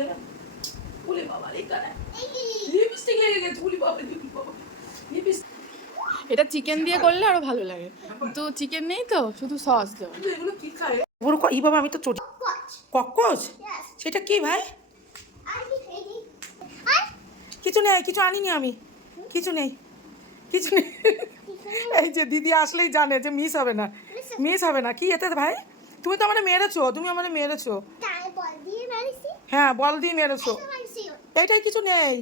দেবেন উলি বাবা এই কানে লিপস্টিক লেগে গেছে। উলি বাবা উলি বাবা লিপস্টিক এটা চিকেন দিয়ে করলে আরও ভালো লাগে। তো চিকেন নেই তো শুধু সস দেওয়া। এগুলো কি খায়? ওর ই বাবা আমি তো চটি কক্কচ। সেটা কি ভাই? কিছু নেই কিছু আনিনি আমি। কিছু নেই। কিছু নেই। এই যে দিদি আসলেই জানে যে মিস হবে না। মিস হবে। না। কি এতে ভাই? তুমি তো আমাদের মেরেছো তুমি আমাদের মেরেছো। হ্যাঁ বল দিয়ে মেরেছো। এইটাই কিছু নেই।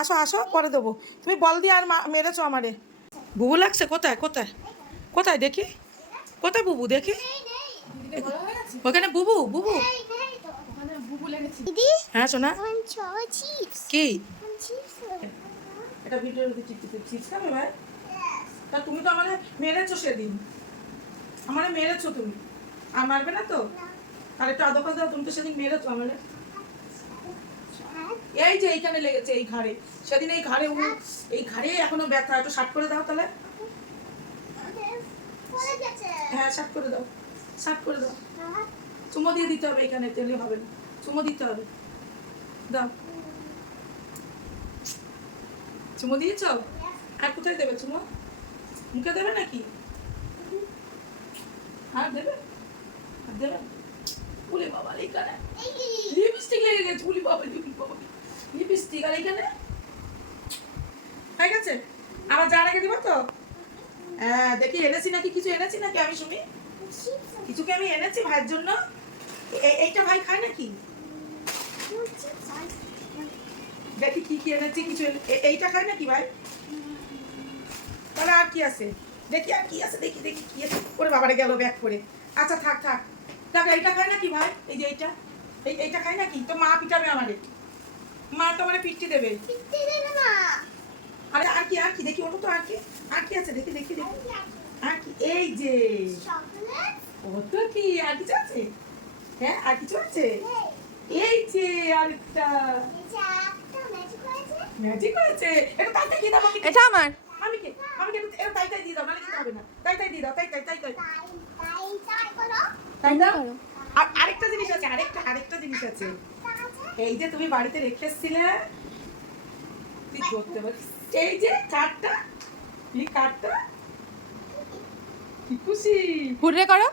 আসো আসো পরে দেবো। তুমি বল দিয়ে আর মেরেছো আমারে। বুবু লাগছে কোথায় কোথায়? কোথায় দেখি। কোথায় বুবু দেখি। ওখানে বুবু বুবু। হ্যাঁ শোনা. কি? One এটা ভিডিওর চিপস খাবে ভাই? তা তুমি তো আমাদের মেরেছো সেদিন। আমারে মেরেছো তুমি। আর মারবে না তো? আর একটু আদর করে দাও তুমি তো সেদিন মেরেছো আমারে এই যে এইখানে লেগেছে, এই ঘাড়ে। সেদিন এই ঘাড়ে এই ঘাড়ে এখনও ব্যথা একটু শার্ট করে দাও তাহলে। হ্যাঁ শার্ট করে দাও। শার্ট করে দাও। চুমো দিয়ে দিতে হবে এখানে তেলে হবে না। চুমো দিতে হবে। দাও। চুমো দিয়েছ? আর কোথায় দেবে চুমো? মুখে দেবে নাকি? আর দেবে? আর দেবে বাবা এইখানে লিপস্টিক লেগে গেছে উলি বাবা উলি বাবা। লিপস্টিক আর এইখানে হয়ে গেছে? আবার যা রেখে দিব তো? হ্যাঁ দেখি, এনেছি নাকি? কিছু এনেছি নাকি আমি শুনি কিছু কি আমি এনেছি ভাইয়ের জন্য? এইটা ভাই খায় নাকি? দেখি কি কি এনেছি, কিছু এইটা খায় নাকি ভাই? তাহলে আর কি আছে? দেখি আর কি আছে, দেখি দেখি কি আছে। ওরে বাবারে গেল ব্যাগ করে আচ্ছা থাক থাক। দেখ এইটা খায় নাকি ভাই? এই যে এইটা। এই এইটা খায় নাকি? তো মা পিটাবে আমারে মা তো আমারে পিটি দেবে। না। আরে আর কি আর কি? দেখি ওটা তো আর কি। আর কি আছে? দেখি দেখি দেখি। আর কি এই যে. ও তো কি? আর কিছু আছে? হ্যাঁ আর কিছু আছে? এই, যে আরেকটা। ম্যাজিক হয়েছে। এটা আমার। আমাকে তাই তাই দিয়ে দাও নাহলে খেতে হবে না। তাই তাই দিয়ে দাও তাই তাই তাই তাই। তাই, তাই, তাই করো। তাই না আর আরেকটা জিনিস আছে আরেকটা আরেকটা জিনিস আছে। এই যে তুমি বাড়িতে রেখে এসেছিলে তুই করতে এই যে কার্ডটা কি খুশি। হুররে করো।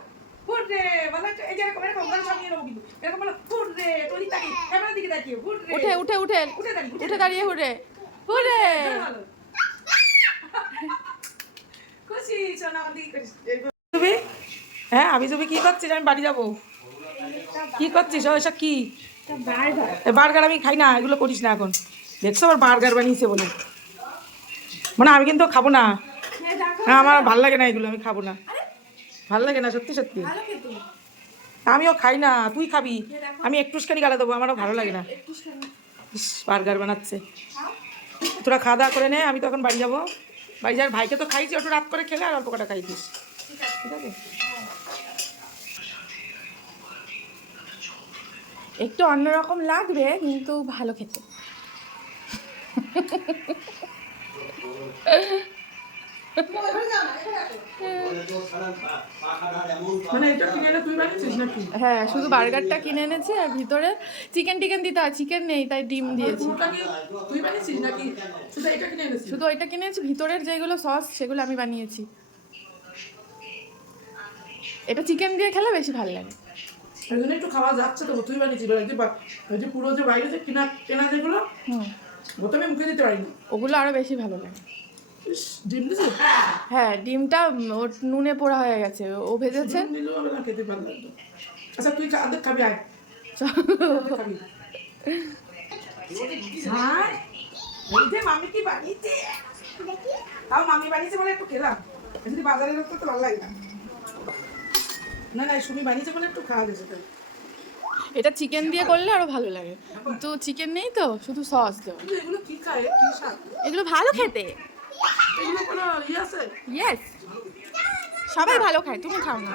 হুররে বলো এই যে এরকম এরকম বলে সামনে নেব কিন্তু। এরকম বলো হুররে তোরই তাকি। ক্যামেরার দিকে তাকিয়ে হুররে। উঠে উঠে উঠে। উঠে দাঁড়িয়ে উঠে দাঁড়িয়ে হুররে। হুররে। আমার। তুমি হ্যাঁ আমি তুমি কি করছিস? আমি বাড়ি যাব। কি করছিস? ও এসব কি? বার্গার আমি খাই না এগুলো করিস না এখন। দেখছ আবার বার্গার বানিয়েছে বলে। মানে আমি কিন্তু খাব না। হ্যাঁ আমার ভালো লাগে না এগুলো আমি খাব না। ভালো লাগে না সত্যি সত্যি। আমিও খাই না তুই খাবি? আমি একটুখানি গালা দেবো আমারও ভালো লাগে না। বার্গার বানাচ্ছে। তোরা খাওয়া দাওয়া করে নে আমি তখন বাড়ি যাব। বাড়ি যার ভাইকে তো খাইছি ওটা রাত করে খেলে আর অল্প কটা খাইছিস ঠিক আছে? একটু অন্যরকম লাগবে, কিন্তু ভালো খেতে। হ্যাঁ শুধু বার্গারটা কিনে এনেছি আর ভিতরে চিকেন টিকেন দিতে হয় চিকেন নেই তাই ডিম দিয়েছি। তুই বানিয়েছিস নাকি? শুধু এটা কিনে ওইটা কিনেছি ভিতরের যেগুলো সস সেগুলো আমি বানিয়েছি। এটা চিকেন দিয়ে খেলে বেশি ভালো লাগে। ওই জন্য একটু খাওয়া যাচ্ছে তো তুই ওই যে পুরো যে বাইরে যে কেনা কেনা যেগুলো হুম। ও তো আমি মুখে দিতে পারিনি। ওগুলো আরও বেশি ভালো লাগে। ডিম দিছিস হ্যাঁ ডিমটা ওর নুনে পোড়া হয়ে গেছে ও ভেজেছে। আচ্ছা তুই খাবি আয়। হ্যাঁ। এই যে মামি কি বানিয়েছে? তাও মামি বানিয়েছে বলে একটু খেলাম। যদি বাজারে লোক তো ভালো লাগে না। না না সুমি বানিয়েছে বলে একটু খাওয়া গেছে তাই এটা চিকেন দিয়ে করলে আরও ভালো লাগে। কিন্তু চিকেন নেই তো শুধু সস দেওয়া। এগুলো কি খায়? এগুলো ভালো খেতে। এগুলো কোনো ইয়ে আছে? ইয়েস সবাই ভালো খায় তুমি খাও না।